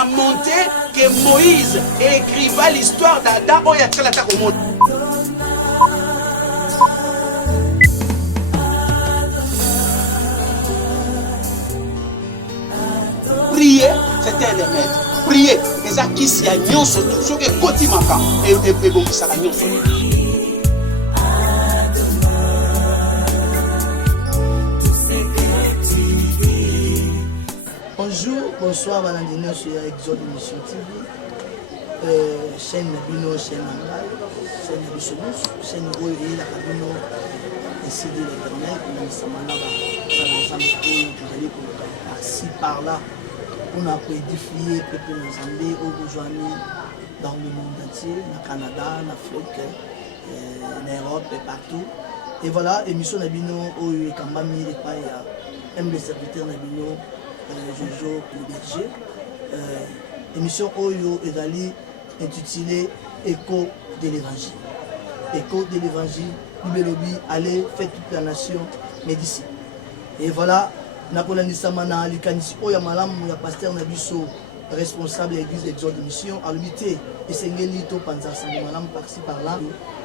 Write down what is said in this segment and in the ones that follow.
la montée que Moïse écriva l'histoire d'Adam au Yatsalata au monde. Prier, c'était un remède. Prier, mais ça qui s'y a nion surtout, ce que Kotimaka et bon, ça la nion surtout. Bonjour, bonsoir, Valandino sur Exode Mission TV. Chaîne Nabino, chaîne Angal, chaîne Nabisonus, chaîne Roy et la Cabino, ici de l'Internet, nous sommes là, nous allons par-ci, par-là, on a pu édifier, peuple Mozambique, au Bourgeois, dans le monde entier, au Canada, en Afrique, en Europe et partout. Et voilà, émission Nabino, où il y a Kambami, les serviteurs Nabino. Jojo le berger. Émission Oyo Egali intitulée Écho de l'évangile. Écho de l'évangile, Bibelobi, allez, faites toute la nation médecine. Et voilà, Nakolani Samana, Likanisi Oya Malam, le pasteur Nabiso, responsable de l'église d'Exode de Mission, à l'unité, et Sengeli To Panza Malam, par-ci par-là,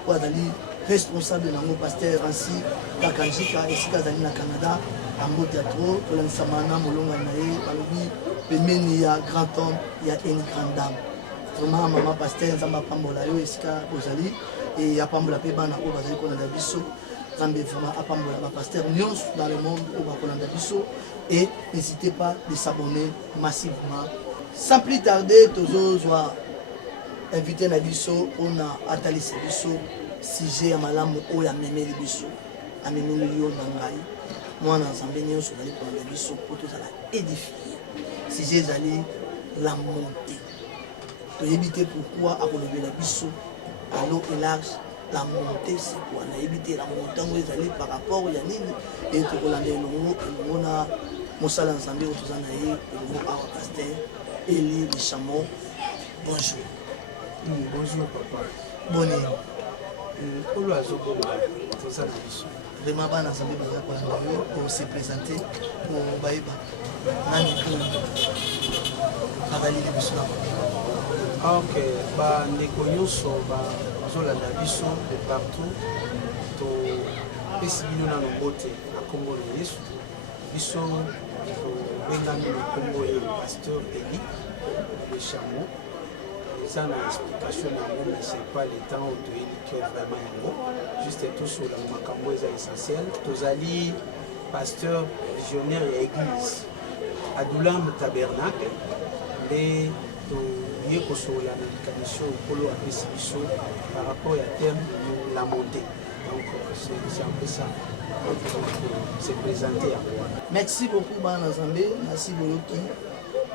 pour Adali, responsable de notre pasteur ainsi, Kakanjika, et Sikazani na Canada. Ambo théâtre, pour l'ensemble, Molonga Nae, Balobi, Pemeni, il y a grand homme, il y a une grande dame. Vraiment, maman pasteur, Zamba Pambolayo, Eska Bozali, et il y a Pambola Pebana, au Bazali Kolanda Bisso, Zambé vraiment à Pambola pasteur Nyons dans le monde, au Bakolanda Bisso, et n'hésitez pas de s'abonner massivement. Sans plus tarder, Tozo soit invité à Bisso, on a attelé ce Bisso, sujet à Malam, ou à Mémé Bisso, à Mémé Lyon Nangaï. Moi, dans un bénéfice, je suis allé pour la vie pour tout ça édifier. Si j'ai allé la monter, pour éviter pourquoi à relever la biseau à l'eau et large, la montée c'est quoi? On a évité la montée où ils allaient par rapport au Yannin et tout le monde et on a mon salle ensemble au Tuzanaï et le mot à pasteur Elie le chameau. Bonjour. Bonjour papa. Bonne Pour l'oiseau, tout ça vraiment bana ensemble pour se présenter pour Baïba. Ok, bah ndeko so ba zolanda biso de partout to pesibino na lobote na Congo le Yesu biso to bengami le Congo et le pasteur Eli le chameau. Ça n'a explication mais c'est pas le temps où tu es vraiment yango juste tout sur la makambo est essentiel tozali pasteur visionnaire et église Adulam tabernacle les to yeko sur la commission polo a biso par rapport à thème la montée donc c'est un peu ça c'est présenté à moi. Merci beaucoup bana Zambé, merci beaucoup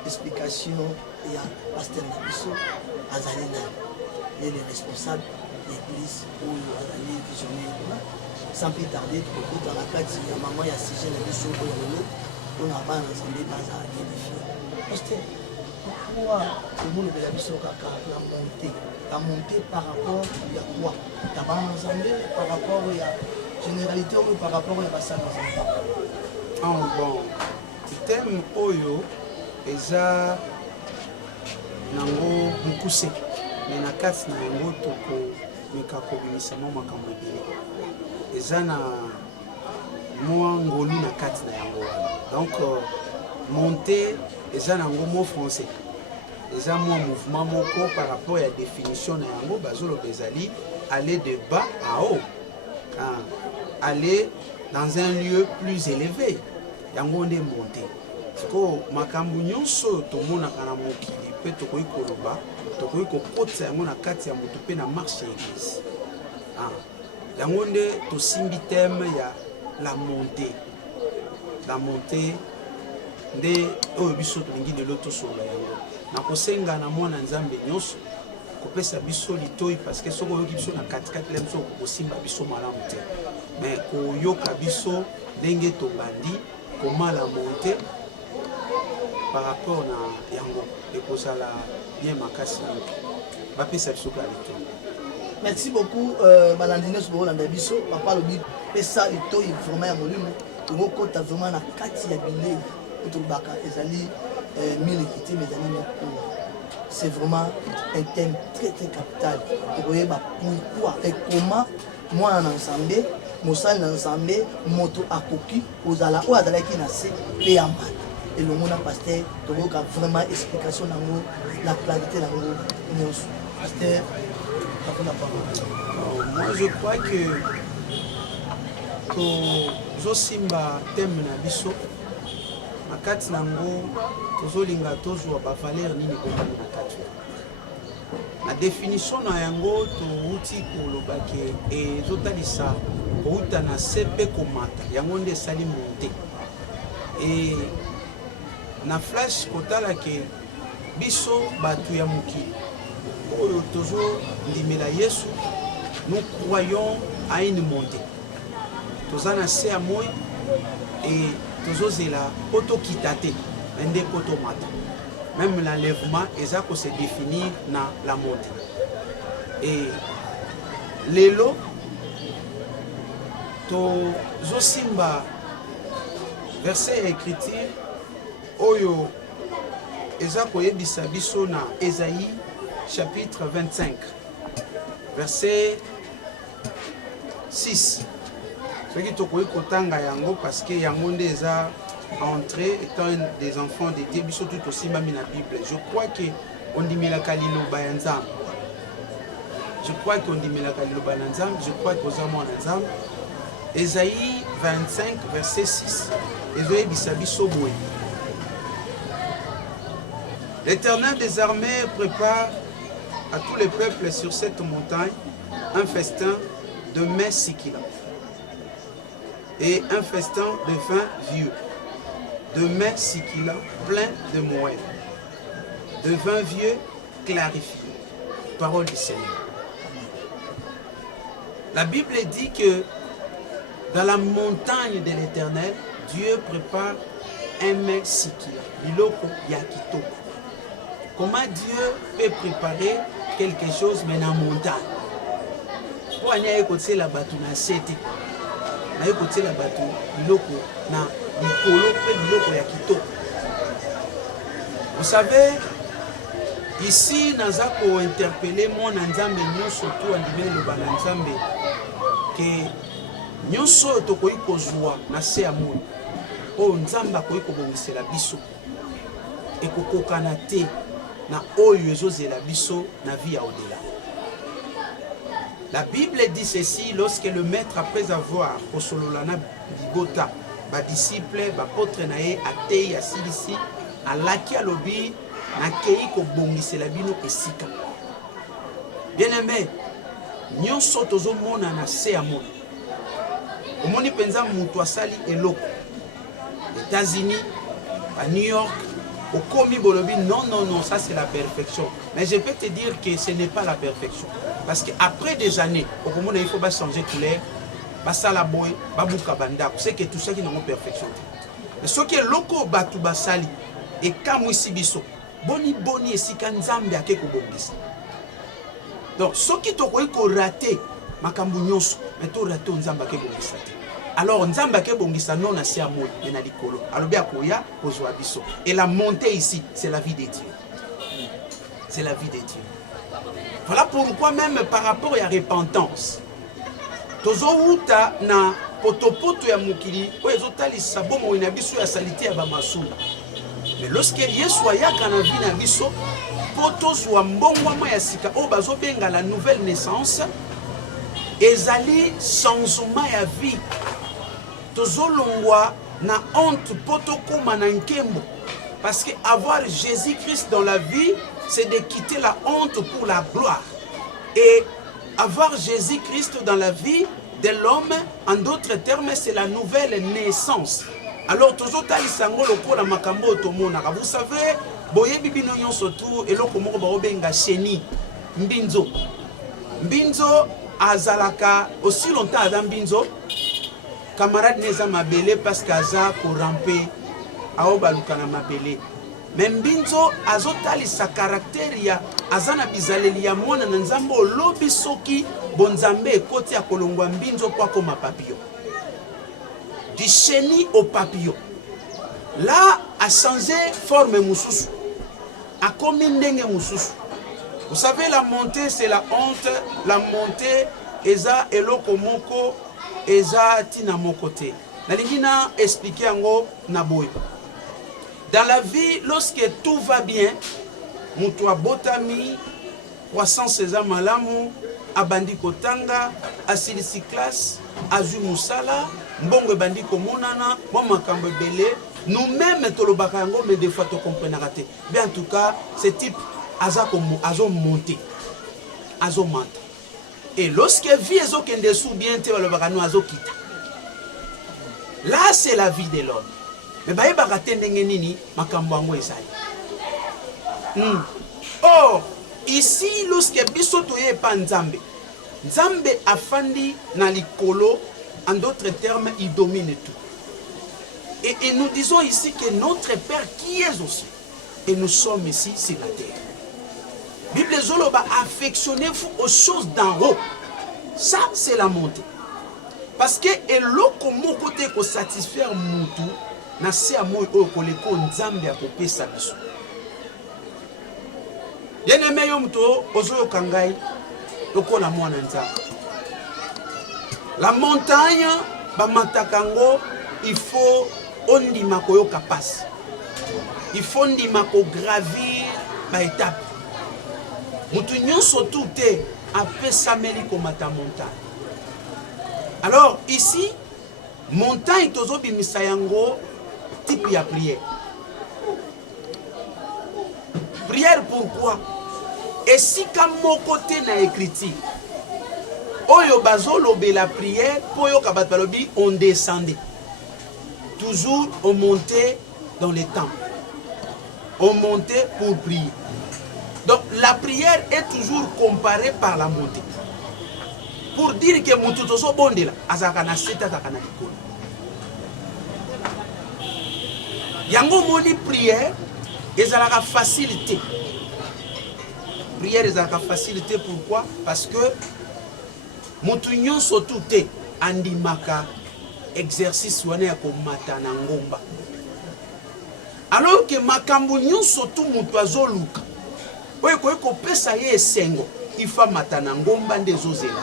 explication et à pasteur Nabiso Azalina, il est le responsable de l'église où Azali visionnaire. Sans plus tarder, tout dans la carte, il y a maman, il y a sujet Nabiso pour on a pas ensemble dans à édifier. Pasteur, pourquoi le monde de la Biso la montée par rapport à quoi? Tu as pas ensemble par rapport à la généralité ou par rapport à la salle ensemble? Ah bon, le thème Oyo est ça. Nango mukuse mais na kati na yango toko meka kobimisa makambo ebele eza na mwa ngolu na kati na yango donc monter eza nango mot français eza mwa mouvement moko par rapport à définition na yango bazoloba ezali aller de bas à haut aller dans un lieu plus élevé yango nde monter siko makambo nyonso tomonaka na mokili mpe tokoki koloba tokoki kokotisa yango na kati ya moto mpe na marche ya église yango nde tosimbi thème ya la montée nde oyo biso tolingi lelo tosolola yango na kosenga na mwana nzambe nyonso kopesa biso litoi parce que soki oyoki biso na katikati la biso kosimba biso malamu te mais koyoka biso ndenge tobandi koma la montée par rapport à yango et pour ça la bien makasi ba pesa biso ka lito. Merci beaucoup Balandino Sobolanda biso papa lobi pesa lito vraiment ya molimo to kota vraiment na kati ya bilei to baka ezali miliki te mais ezali c'est vraiment un thème très très capital. Vous voyez pourquoi et comment moi en ensemble, mosali ensemble, moto akoki, ozala ou azala qui nase et amal. Et le monde a pasteur, tu vois vraiment explication dans la clarité dans le pasteur. Moi je crois que tozosimba thème na biso makati nango tozolinga tozwa bavaler nini kokani na kati na définition na yango touti koloba ke ezotalisa kouta na se mpe komata yango nde esali monte e na flash kotala ke biso bato ya mokili oyo tozondimela Yesu nous croyons à une montée toza na se ya moi et tozozela poto kita te nde poto mata même l'enlèvement eza ko se définir na la montée et lelo tozosimba verset écriture oyo eza koyebisa biso na Ésaïe chapitre 25 verset 6 ce qui tokoki kotanga yango parce que yango nde eza entré étant des enfants de Dieu biso tout aussi même na Bible je crois que on dimelaka liloba ya Nzambe je crois qu'on dimelaka liloba na Nzambe je crois que oza mwana Nzambe Ésaïe 25 verset 6 ezoyebisa biso boye l'Éternel des armées prépare à tous les peuples sur cette montagne un festin de mets sikila et un festin de vin vieux, de mets sikila plein de moelle, de vin vieux clarifié. Parole du Seigneur. La Bible dit que dans la montagne de l'Éternel, Dieu prépare un mets sikila, biloko yakitoko. Comment Dieu peut préparer quelque chose mais dans la montagne? Pour aller écouter la bateau na sete, na écouter la bateau biloko na likolo pe biloko ya kitoko. Vous savez, ici naza ko interpeller mon Nzambe nyonso to andimeli lo bana Nzambe que nyonso tokoki kozwa na se ya moni o Nzambe akoki kobongisela biso ekokokana te na oyo ezozela biso na vie ya au-delà. La Bible dit ceci, lorsque le maître, après avoir kosololana bibota, ba disciple, ba potre nae, atei, asilisi, alaki alobi, na kei ko bongisela bino esika. Bien aimé, nyonso tozo mona na se ya mona. Omoni penza mutu asali eloko. États-Unis, à New York, au komi bolobi, non, non, non, ça c'est la perfection. Mais je peux te dire que ce n'est pas la perfection. Parce qu'après des années, au moment où il faut changer de couleur, basala boy, babuka banda, c'est que tout ça qui n'a pas perfection. Mais ce qui est loco batu basali et kamu sibiso, boni boni et si kanzambe ake ko bongisa. Donc ce qui to ko raté makambu nyonso, mais to raté nzamba ke bongisa. Alors nzamba ke bongisa non na sia mo na likolo. Alobi akoya kozwa biso. Et la montée ici, c'est la vie de Dieu. C'est la vie de Dieu. Voilà pourquoi même par rapport à la repentance, tozo uta na potopoto ya mukili oyo ezotalisa bomo na biso ya salite ya bamasula. Mais lorsque Yesu ayaka na vie na biso, poto zwa mbongwama ya sika o bazobenga la nouvelle naissance, ezali changement ya vie. Tozo longwa na honte poto koma na nkembo. Parce que avoir Jésus-Christ dans la vie, c'est de quitter la honte pour la gloire. Et avoir Jésus-Christ dans la vie de l'homme, en d'autres termes, c'est la nouvelle naissance. Alors, vous savez, boye bibino yon sotu eloko moko ba obenga cheni mbinzo. Mbinzo azalaka aussi longtemps adam mbinzo. Camarade neza mabele parce qu'aza pour ramper aobaluka na mabele. Mais mbinzo azotali sa caractère ya azana bizaleli ya mwana na nzambo lobi soki bonzambe ekoti ya kolongwa mbinzo kwa koma papillon. Du chenille au papillon. Là a changé forme mususu. akomi ndenge mususu. Vous savez, la montée, c'est la honte. La montée, eza eloko moko, eza tina mokote. Nalingina expliquer ango na boy. Dans la vie, lorsque tout va bien, mutua botami, croissance eza malamu, abandi kotanga, asilisi classe, azu musala, mbongo bandi komonana, bon makambo belé. Nous-mêmes, tolobaka yango, mais des fois, tu comprends raté. Mais en tout cas, ce type azo monté, azo manta. Et lorsque vie azo kende sous bien te walobaka no azo kita. Là, c'est la vie de l'homme. Mais baye bakate ndenge nini makambo yango ezali. Or, ici, lorsque biso toye pa Nzambe, Nzambe afandi na likolo, en d'autres termes, il domine tout. Et nous disons ici que notre Père qui est aussi, et nous sommes ici sur la terre. Bible Zoloba, affectionnez-vous aux choses d'en haut. Ça, c'est la montée. Parce que eloko mon côté ko satisfaire mutu, na se amoy o koleko Nzambe a kopé sa biso. Bien aimé yo mto ozo kangai lokola mwana Nzambe. La montagne ba matakango, il faut ondima koyoka passe. Il faut ondima ko gravir ba étape. Mutu nyonso tout est apé sameli komata montagne. Alors ici, montagne tozo bimisa yango type ya prière. Prière pourquoi? Et si comme mon côté na écriture, oyo bazolo be la prière, poyo kabatalobi on descendait. Toujours on montait dans les temples. On montait pour prier. Donc la prière est toujours comparée par la montée. Pour dire que mon tout so bonde là, azakana seta zakana likolo. Yango moni prière, ezalaka facilité. Prière ezalaka facilité pourquoi? Parce que mutu nyonso tout andimaka exercice wana ya komata na ngomba. Alors que makambo nyonso tout mutu azoluka. Oye ko pesa ye esengo, ifa mata na ngomba ndezozela.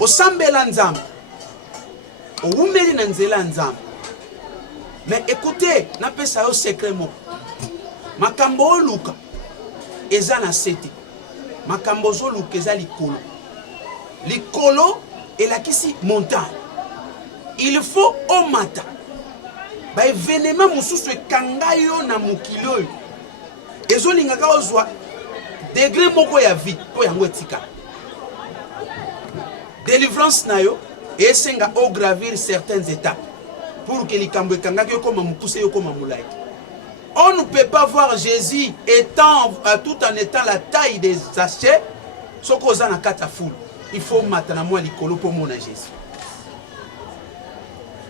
Osambela Nzambe, oumeli na nzela Nzambe. Mais écoutez, na pesa yo secret mo. Makambo oluka eza na sete. Makambo zoluka eza likolo. Likolo elakisi montagne. Il faut omata. Ba événement mususu ekanga yo na mokili oyo. Ezolingaka ozwa degré moko ya vie po yango etika. Délivrance na yo et senga au gravir certaines étapes pour que likambo ekanga yo koma mupuse yo koma mulai. On ne peut pas voir Jésus étant tout en étant la taille des sachets sokoza na kata foule. Il faut maintenant moi likolo pour mon Jésus.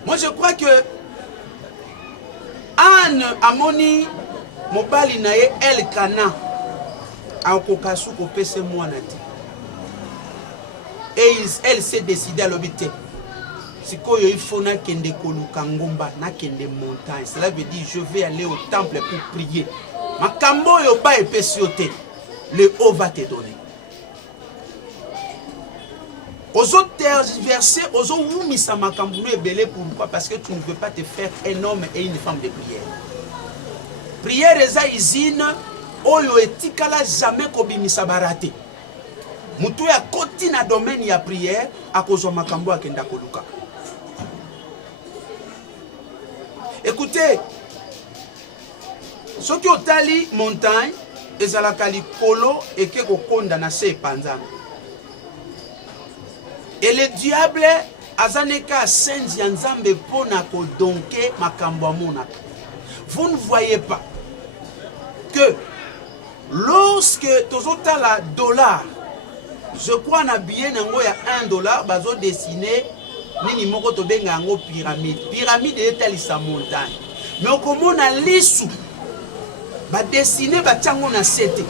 Moi je crois que Anne amoni mobali na ye Elkana akokasu ko pese mwana ti. Et elle s'est décidée à l'obiter. C'est quoi il faut na kende koluka ngomba na kende montagne. Cela veut dire je vais aller au temple pour prier. Makambo yo ba epesiote. Le haut va te donner. Aux autres versets, aux autres wumisa makambo no ebele pourquoi? Parce que tu ne veux pas te faire un homme et une femme de prière. Prière eza izine oyo etikala jamais kobimisa barate. Mutu ya koti na domaine ya prière akozwa makambo akenda koluka. Écoutez, ce qui otali montagne ezalaka likolo eke kokonda na se panzana. Et le diable azaneka senzi ya Nzambe pona ko donke makambo amonaka. Vous ne voyez pas que lorsque tozota la dollar, je crois na billet nango ya $1 bazo dessiner nini moko to benga ngo pyramide. Pyramide etalisa montagne. Mais okomona lisu ba dessiner ba tiango na sete.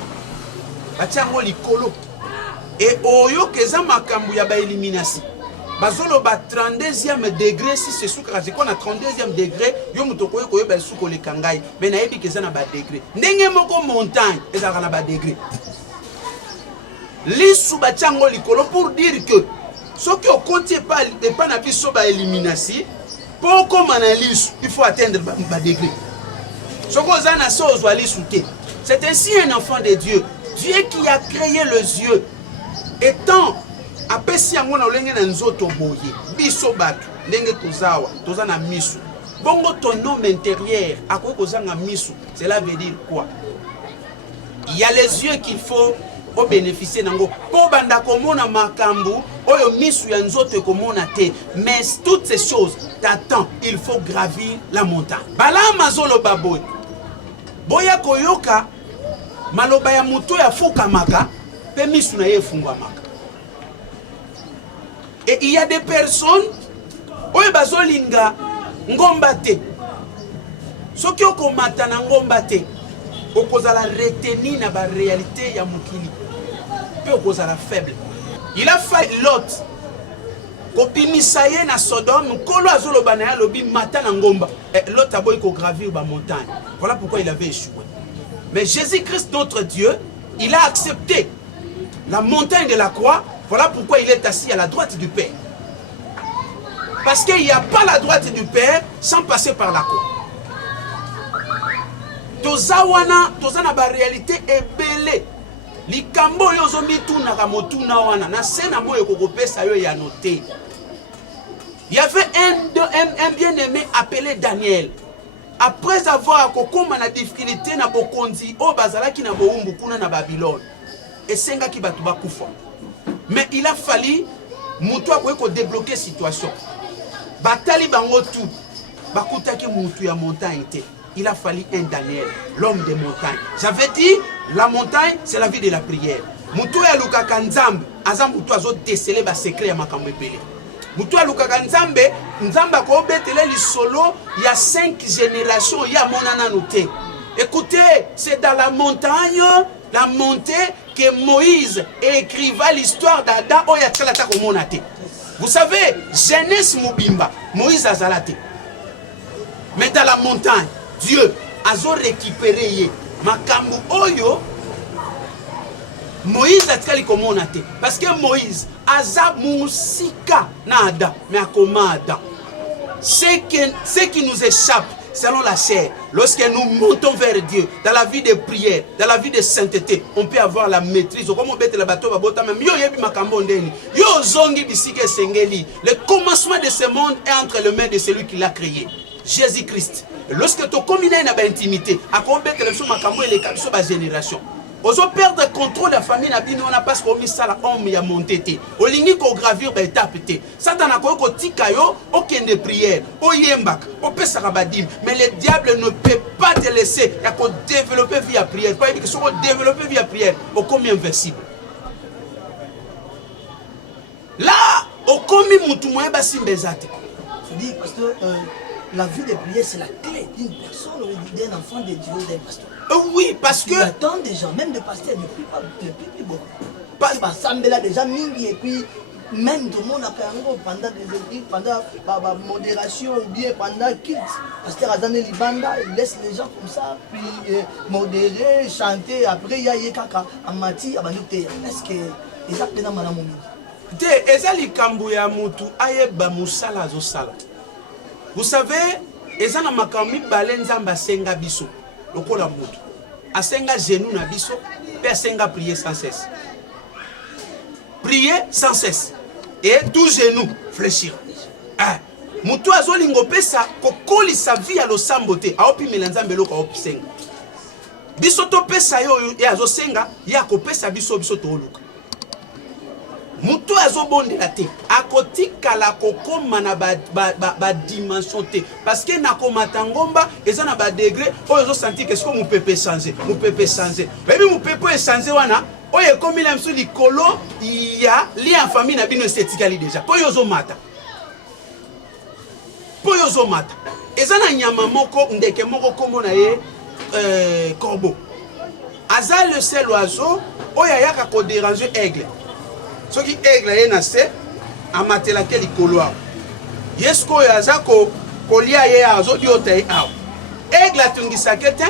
Ba tiango likolo. Et oyo keza makambu ya ba élimination. bazolo ba 32e degré si c'est sous c'est qu'on a 32e degré yo mutoko ko yeba sous ko le kangai mais na yebi ke ça na ba degré ndenge moko montagne ezaka na ba degré lisu ba chango likolo pour dire que ce qui au côté pas na biso ba élimination pour comme analyse il faut atteindre ba degré ce qu'on a na so ozwa lisu te. C'est ainsi un enfant de Dieu. Dieu qui a créé les yeux. Étant apesi yango na olenge na nzoto boye. Biso batu ndenge tozawa, tozana misu. Bongo ton homme intérieur, akoki kozanga misu. Cela veut dire quoi? Il y a les yeux qu'il faut au bénéficier nango. Po banda komona makambu, oyo misu ya nzoto komona te. Mais toutes ces choses t'attend, il faut gravir la montagne. Bala mazolo baboy. Boya koyoka maloba ya muto ya fuka maka pe misu na ye fungwa maka. Et il y a des personnes oyo bazolinga ngomba te. Soki okomata na ngomba te okozala retenir na ba réalité ya mukili pe okozala faible. Il a fallu Lot kopimisa ye na Sodome kolo azoloba na ya lobi mata na ngomba. Lot aboyi ko gravir ba montagne. Voilà pourquoi il avait échoué. Mais Jésus-Christ, notre Dieu, il a accepté la montagne de la croix. Voilà pourquoi il est assis à la droite du Père. Parce qu'il n'y a pas la droite du Père sans passer par la croix. Tozawana, tozana ba réalité est belée. Likambo yozomi tuna kamotuna wana na sena moyo kokopesa yo ya noté. Il y avait un bien-aimé appelé Daniel. Après avoir kokoma na difficulté na bokonzi o bazalaki na boumbu kuna na Babylone. Et senga ki batu bakufa. Mais il a fallu mutu akoye ko débloquer situation. Batali bango tout. Bakutaki mutu ya montagne te. Il a fallu un Daniel, l'homme des montagnes. J'avais dit, la montagne, c'est la vie de la prière. Mutu ya lukaka nzambe, azam mutu azo déceler ba secret ya makambo epele. Mutu ya lukaka nzambe, nzambe ko betele li solo, il y a 5 générations, il y a monana noté. Écoutez, c'est dans la montagne, la montée, que Moïse écriva l'histoire d'Adam oya tsalata ko monate. Vous savez, Genèse Mubimba, Moïse azalate. Mais dans la montagne, Dieu a récupéré makambu oyo Moïse a tkali komonate parce que Moïse aza musika na Adam mais akoma Adam. Ce qui nous échappe selon la chair, lorsque nous montons vers Dieu dans la vie de prière, dans la vie de sainteté, on peut avoir la maîtrise. Comme on bête la bateau babota même yo yebi makambo ndeni. Yo zongi bisike sengeli. Le commencement de ce monde est entre les mains de celui qui l'a créé. Jésus-Christ. Lorsque tu combines une intimité, à combien de choses makambo et les cas sur ma génération. Ozo perdre le contrôle de la famille na bino na parce qu'on mis ça la homme ya monté. O lingi ko gravir ba étape té. Satan a ko tika yo aucun de prière. O yembak, o pesa rabadim, mais le diable ne peut pas te laisser ya ko développer via prière. Pas que so développer via prière, o combien inversible. Là, o combien mutu moyen ba simbezate. Je dis parce que la vie de prière, c'est la clé d'une personne, d'un enfant de Dieu, d'un pasteur. Oui, parce que... Il attend des gens, même des pasteurs, depuis bon. Parce que là déjà mingi et puis même tout le monde a pendant des églises, pendant la modération ou bien pendant kids. Pasteur Azane Libanda, il laisse les gens comme ça, puis modérer, chanter, après il y a Yekaka, Amati, Abanyote. Est-ce que les actes dans Madame Moumi? Te, ezali kambu ya mutu ayeba musala zo sala. Vous savez, ezana makambi balenzamba senga biso. Lokola mutu. Asenga genou na biso, pe asenga prier sans cesse. Prier sans cesse. Et tout genou fléchir. Mutu azolingo pesa kokoli sa vie à losambote. Aopi melanzambe loko aopi senga. Biso to pesa yo e azosenga, ya ko pesa biso to oluka. Mutu azobondela te akotika la kokoma na ba dimension te parce que na komata ngomba eza na ba degré oyo zo sentir que ce que mu pepe changer baby mu pepe changer wana oyo komi la msu likolo ya li en famille na bino estetikali déjà po yo zo mata eza na nyama moko ndeke moko kombo na ye corbeau aza le seul oiseau oyo ayaka ko déranger aigle. Ce qui aigle est nassé, amatelaki likolo awa ye sikoyo aza kolia ye azodi ota ye awa aigle atungisaki te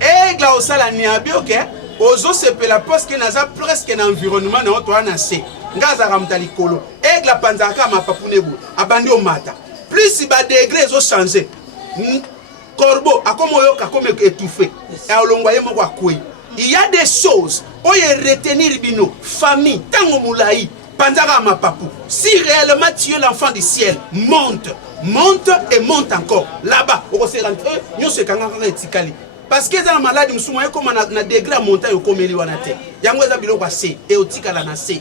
aigle osala niabi oke ozosepela parceke naza presque na environnement na yo toa na se nga azalaka moto ya likolo aigle apanzaka mapapu ne boye abandi omata plus badegré ezochange corbeau akoma oyoka akoma étouffé alongwa ye moko akwei. Il y a des choses où il retenir bino famille tango moulaï panzaka mapapu. Si réellement tu es l'enfant du ciel, monte et monte encore là-bas. On se rentre nous se kangaka etikali parce que dans la maladie musumo ye comme na degré à montagne au komeli wana te yango eza biloko ase et otikala na se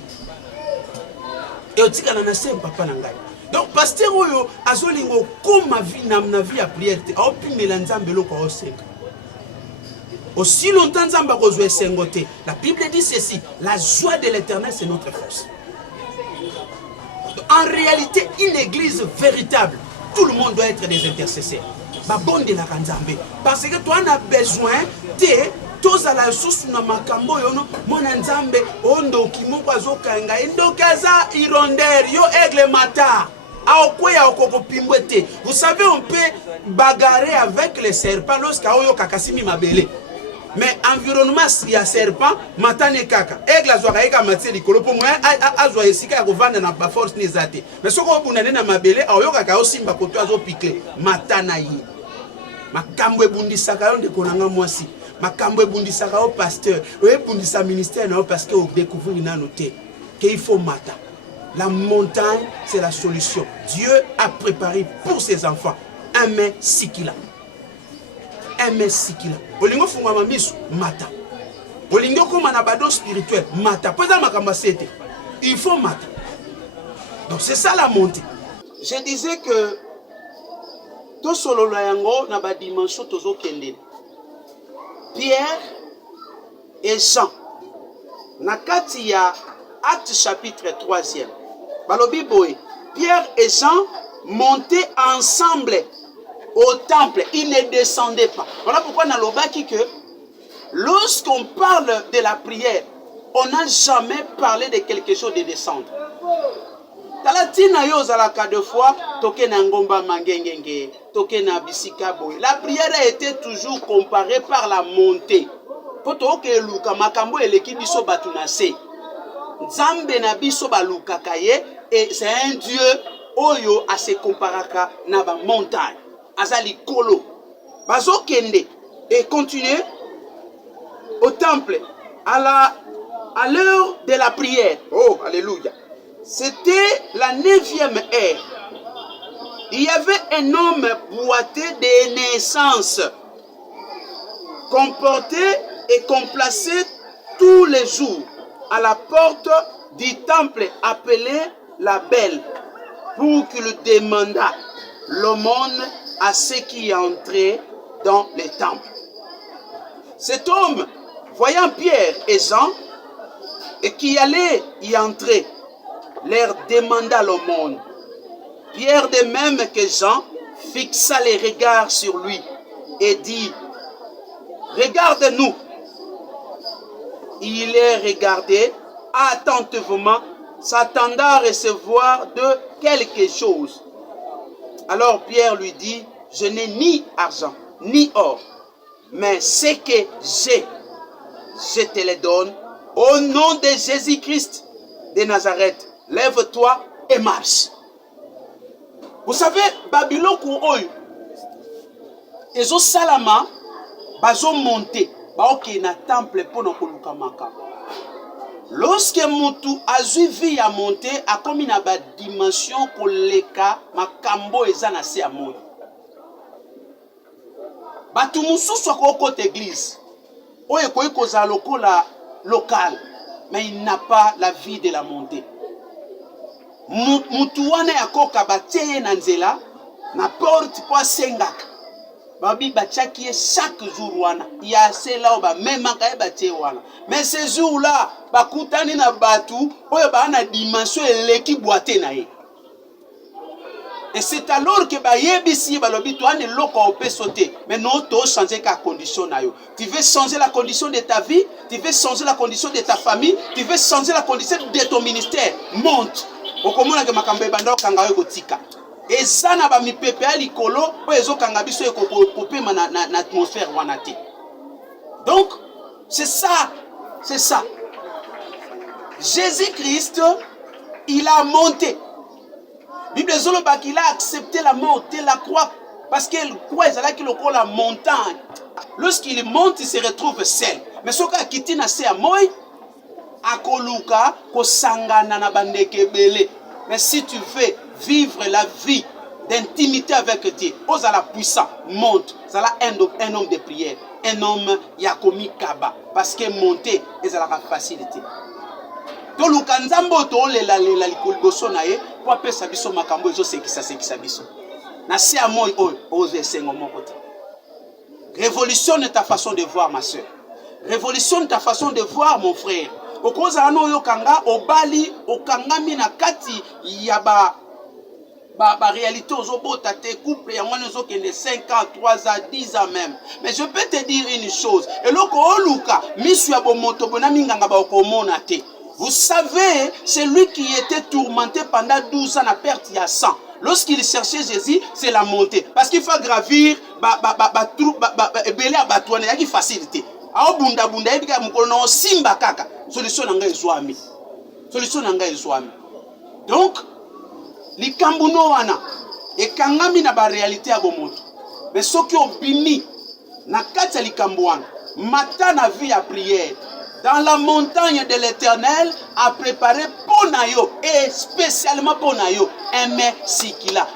et otikala na se papa na ngai. Donc pasteur oyo azolingo comme vie na vie à prière te opimela nzambe loko oseka. Aussi longtemps nzamba kozwe sengote. La Bible dit ceci, la joie de l'Éternel c'est notre force. En réalité, une église véritable, tout le monde doit être des intercesseurs. Babonde la kanzambe parce que toi on a besoin de tous à la source na makambo yono mona nzambe ondo kimoko azokanga ndokaza irondere yo aigle mata. Vous savez, on peut bagarrer avec les serpents lorsqu'on a kakasimi mabele. Mais environnement, il y a serpent, matane kaka. Aigle azwaka eka matie likolo po moya azwa esika ya kovanda na ba force nezate. Mais soko obunane na mabele ayoka ka osimba koto azo piquer matana yi. Makambo ebundisaka yo ndeko nanga mwasi. Makambo ebundisaka yo pasteur. Ebundisa ministère na parce que o découvrir na noté que il faut mata. La montagne, c'est la solution. Dieu a préparé pour ses enfants un mets sikila. Un mets sikila. Olingo funga mamisu mata. Olingo comme un abado spirituel mata. Posa makambasete. Il faut mata. Donc c'est ça la montée. Je disais que tout solo loyango na ba dimension tozo kende. Pierre et Jean. Nakati ya Acte chapitre 3e. Balobi boy, Pierre et Jean montaient ensemble au temple. Ils ne descendaient pas. Voilà pourquoi dans l'obaki que lorsqu'on parle de la prière, on n'a jamais parlé de quelque chose de descendre. Talatina yo zalaka deux fois, toke na ngomba mangengenge, toke na bisika boy. La prière a été toujours comparée par la montée. Poto ke luka makambo eleki biso batunase. Nzambe na biso balukaka ye et c'est un Dieu oyo a se comparaka na ba montagne azali kolo bazo kende et continuer au temple à l'heure de la prière. Oh alléluia. C'était la 9e heure. Il y avait un homme boité de naissance qu'on portait et qu'on plaçait tous les jours à la porte du temple appelé la Belle, pour qu'il demandât l'aumône à ceux qui entraient dans le temple. Cet homme, voyant Pierre et Jean, et qui allaient y entrer, leur demanda l'aumône. Pierre, de même que Jean, fixa les regards sur lui et dit, « Regarde-nous. » Il les regardait attentivement, s'attendant à recevoir de quelque chose. Alors Pierre lui dit, je n'ai ni argent, ni or, mais ce que j'ai, je te le donne. Au nom de Jésus-Christ de Nazareth, lève-toi et marche. Vous savez, Babylone Kouroy, ils ont salama, ils ont monté. Baoke na temple pono koluka maka. Lorsque mutu azuvi a monté a komi na ba dimension koleka makambo eza na se amoy. Batu mususu ko côté église. Oye koyi koza lokola local, mais il n'a pas la vie de la montée. Mutu wana yakoka bateye na nzela na porte po sengaka. Babi bachaki chaque jour wana ya cela ba même ka batie wana mais ces jours là bakutani na batu oyo ba na dimension eleki boité na ye et c'est alors que ba yebisi balobi to ane loko opé sauter mais non to changer ka condition na yo. Tu veux changer la condition de ta vie, tu veux changer la condition de ta famille, tu veux changer la condition de ton ministère, monte. okomona ke makambo ebanda okanga yo kotika eza na bamipepe ya likolo oyo ezokanga biso ekopema na atmosphère wana te. Donc c'est ça. Jésus-Christ, il a monté. Bible zoloba qu'il a accepté la mort de la croix parce que la croix est là qui le colle la montagne. Lorsqu'il monte, il se retrouve seul. Mais ce qui a quitté na se amoy akoluka ko sangana na bandeke belé. Mais si tu veux vivre la vie d'intimité avec Dieu, ozala puissant, monte. Zala un homme de prière, un homme yakomi kaba parce que monter ezala facilité. To lukanzambo to lela likoliboso na ye po apesa biso makambo ezo sekisa biso. Na se amoy oze sengo moko te. Révolutionne ta façon de voir ma soeur. Révolutionne ta façon de voir mon frère. Okoza no yokanga obali okangami na kati ya ba réalité ozobota te couple ya mwana ezokende 5 ans, 3 ans, 10 ans même. Mais je peux te dire une chose. Eloko oluka misu ya bomoto bona minganga ba okomona te. Vous savez, c'est lui qui était tourmenté pendant 12 ans à perte de sang. Lorsqu'il cherchait Jésus, c'est la montée. Parce qu'il faut gravir, belé à batouane, il y a une facilité. Bunda, il y a une simba kaka. Solution nanga ezwami. Solution nanga ezwami. Donc, les kambuno wana, et kangami na ba réalité à bomoto. Mais ceux qui ont bimi, na kati li kambuana, matin na vie à prière. Dans la montagne de l'Éternel a préparé pour Nayo et spécialement pour Nayo un sikila.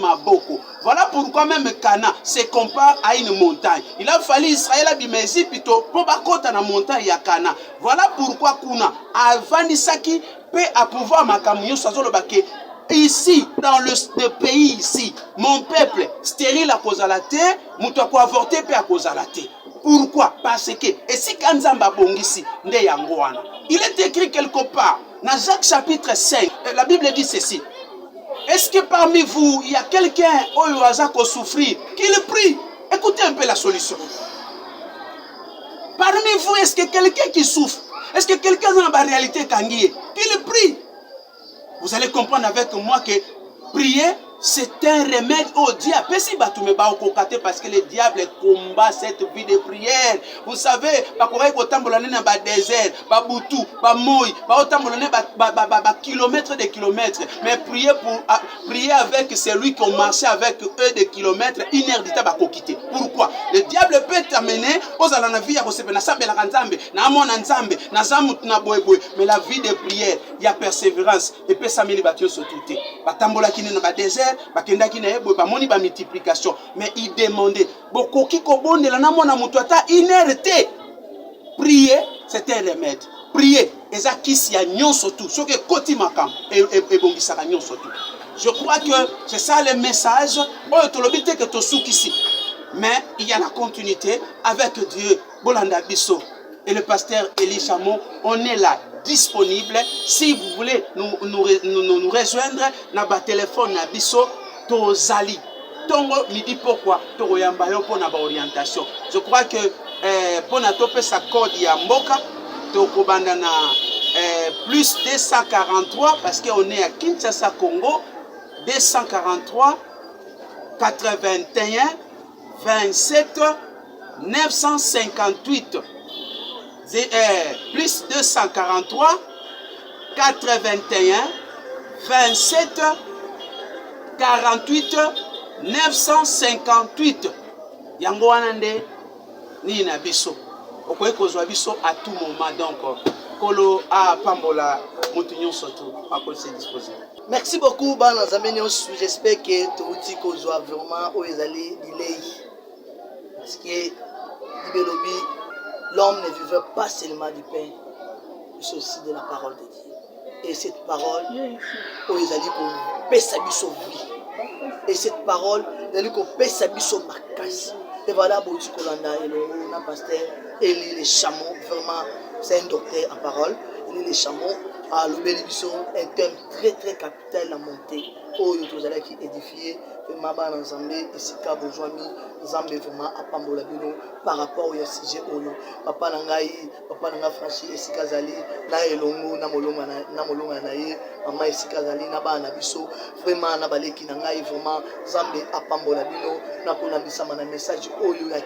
Maboko. Voilà pourquoi même Cana se compare à une montagne. Il a fallu Israël abimezi plutôt pour bakota na montagne ya Cana. Voilà pourquoi Kuna avanisaki peut approuvoir makamunyo sazolo bake. Ici, dans le pays ici, mon peuple stérile à cause de la terre, mouto ko avorter peut à cause de la terre. Pourquoi? Parce que, et si Kanzamba Bongisi, il est écrit quelque part, dans Jacques chapitre 5, la Bible dit ceci. Est-ce que parmi vous, il y a quelqu'un qui souffre, qu'il prie? Écoutez un peu la solution. Parmi vous, est-ce que quelqu'un qui souffre? Est-ce que quelqu'un dans la réalité kangié, qu'il prie? Vous allez comprendre avec moi que prier, c'est un remède au diable. Parce que le diable combat cette vie de prière. Vous savez, kilomètres de kilomètres. Mais prier avec celui qui ont marché avec eux des kilomètres, une heure d'État va quitter. Pourquoi? Le diable peut t'amener aux alanavia, mais la vie de prière, il y a persévérance. Et peut s'amener sur tout. Désert, moni ba multiplication, mais il demandait beaucoup qui kobonde la namona mutuata inerté. Prier, c'est un remède. Prier, ezakisi ya nyonso tout. Ce que koti makam et bongisaka nyonso tout. Je crois que c'est ça le message. Oh, tolobite que to soukisi. Mais il y a la continuité avec Dieu. Bolanda Bisso et le pasteur Elie Chamon, on est là. Disponible. Si vous voulez nous rejoindre, na ba téléphone na biso tozali. Tongo midi pourquoi toroyamba yo pour na ba orientation. Je crois que pour na topé sa code ya mboka tokobanda na plus 243 parce qu'on est à Kinshasa Congo 243 81 27 958 plus 243 81 27 48 958 yango wana nde ni na biso okoki kozwa biso à tout moment. Donc kolo a pambola mutu nyonso to akoli se disposer. Merci beaucoup bana zameni osu. J'espère que touti kozwa vraiment o ezali delay parce que Ibelobi, l'homme ne vivait pas seulement du pain, mais aussi de la parole de Dieu. Et cette parole, oh, ils allaient pour pesa biso vie. Et cette parole, ils allaient pour pesa biso makas. Et voilà, Bouti Kolanda, et le pasteur Elie Les Chamons, vraiment, c'est un docteur en parole. Elie Les Chamons, à l'obéli biso un thème très capital la montée oyo tozala qui édifié vraiment bana nzambe esika bozwami nzambe vraiment apambola bino par rapport au sujet oyo papa na nga franchi esika zali na elongo na molonga na ye mama esika zali na bana biso vraiment na baleki na ngai vraiment nzambe apambola bino na kolambisama na message oyo ya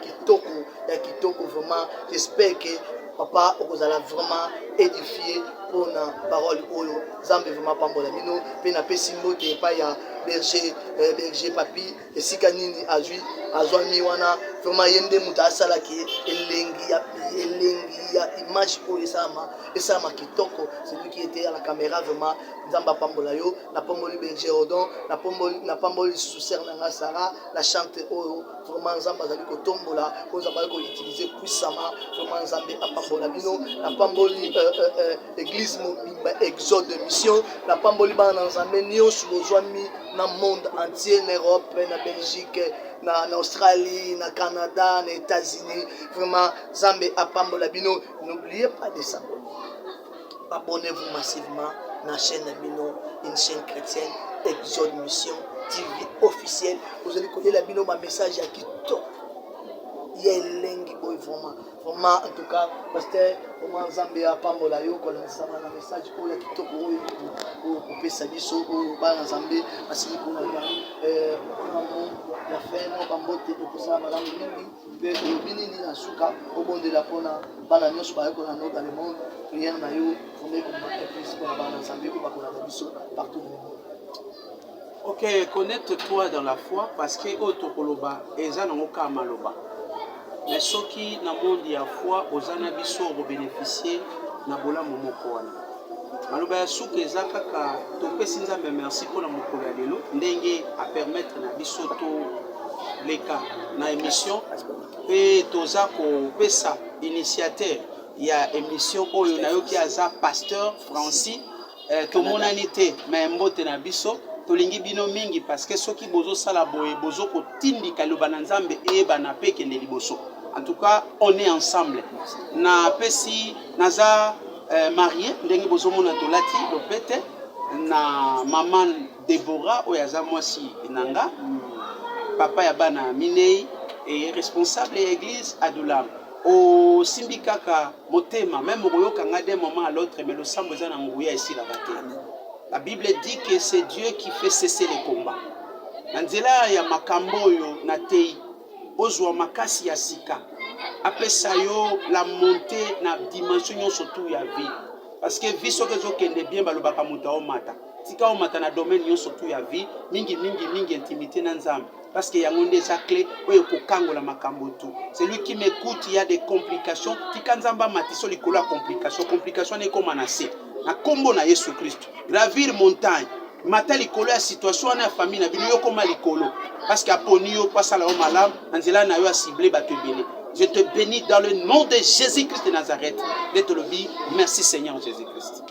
kitoko vraiment j'espère que papa okozala vraiment édifié pour na parole oyo nzambe vraiment pambola bino pe na pesi mbote epai ya berger papi esika nini azwami wana vraiment ye nde moto asalaki elengi ya image oyo esalama kitoko celui qui était à la caméra vraiment nzambe apambola yo napamboli berger odon napamboli suser nanga sara la chante oyo vraiment nzambe azali kotombola po nzambe azali koutiliser puissamment vraiment nzambe apambola bino napamboli église mobimba exode de mission napamboli bana na nzambe nyonso bozwami na monde entier na Europe na Belgique na Australie na Canada na États-Unis vraiment nzambe apambola bino n'oubliez pas de ça abonnez-vous massivement na chaîne bino une chaîne chrétienne Exode Mission TV officielle vous allez connaître la bino ma message à kitoko yelengi boy vraiment en tout cas pasteur comment nzambe apambola yo ko lansama na message ko ya kitoko oyo ko pesa biso o ba nzambe asili ko na la fin no bambote ko sa madame mingi pe bini ni na suka au bon de la pona bana nyos ba ko na no dans le monde prière na yo fondé comme plus pour ba nzambe ko ba ko na biso partout dans le monde. Ok, connecte-toi dans la foi parce que otokoloba eza na ngoka maloba. Mais ceux qui na monde ya foi ozana biso ko bénéficier na bola momoko wana. Maloba ya suka eza kaka to pesi nzambe merci pour la mokolo ya lelo ndenge a permettre na biso to leka na émission pe toza ko pesa initiateur ya émission oyo na yoki aza pasteur Francis to monanité mais mbote na biso tolingi bino mingi parce que soki bozo sala boye bozo ko tindika loba na nzambe eba na peke ne liboso. En tout cas, on est ensemble. Na pesi naza marié ndenge bozo mona tolati lopete na maman Deborah oyaza mwasi nanga papa ya bana Minei et responsable de l'église Adulam. Au simbikaka motema même oyoka nga d'un moment à l'autre mais le sambo za na nguya ici la bataille. La Bible dit que c'est Dieu qui fait cesser les combats. Nzela ya makambo yo na tei ozwa makasi ya sika. Apesa yo la montée na dimension surtout ya vie. Parce que vie soke zo kende bien balobaka muta o mata. Tika o mata na domaine yo surtout ya vie, mingi intimité na nzambe. Parce que yango déjà clé oyo kokangola makambo tout. Celui qui m'écoute, il y a des complications. Tika nzamba matiso likolo complication ne comme anase. Na kombo na Yesu Christ. Gravir montagne. Mata likolo ya situation na famille na bino yo koma likolo. Parce que aponi yo pasala o malam, nzela na yo a ciblé bato ebele. Je te bénis dans le nom de Jésus-Christ de Nazareth. Je te le dis, merci Seigneur Jésus-Christ.